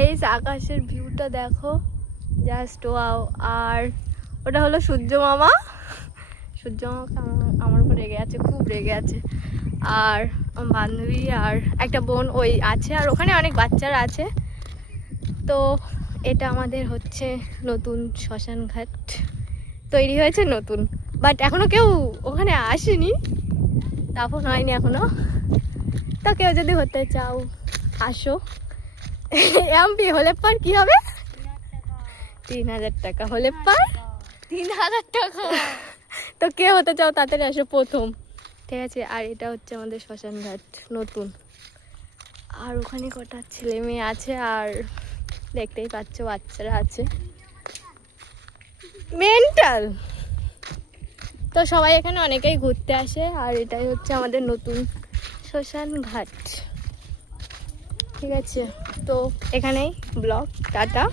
Guys আকাশের ভিউটা দেখো, জাস্ট ওয়াও। আর ওটা হলো সূর্য মামা। সূর্য মামা আমার উপর রেগে আছে, খুব রেগে আছে। আর আমার বান্ধবী আর একটা বোন ওই আছে, আর ওখানে অনেক বাচ্চারা আছে। তো এটা আমাদের হচ্ছে নতুন শ্মশান ঘাট তৈরি হয়েছে নতুন, বাট এখনো কেউ ওখানে আসেনি, দাফন হয়নি এখনো। তো কেউ যদি হতে চাও আসো। এমপি হলে পর কি হবে? 3000 টাকা হলে পর 3000 টাকা। তো কে হতে চাও তাড়াতাড়ি আসো প্রথম, ঠিক আছে। আর এটা হচ্ছে আমাদের শ্মশান ঘাট নতুন। আর ওখানে কটা ছেলে মেয়ে আছে, আর দেখতেই পাচ্ছ বাচ্চারা আছে, মেন্টাল। তো সবাই এখানে অনেকেই ঘুরতে আসে। আর এটাই হচ্ছে আমাদের নতুন শ্মশান ঘাট, ঠিক আছে। তো এখানেই ব্লগ, টাটা।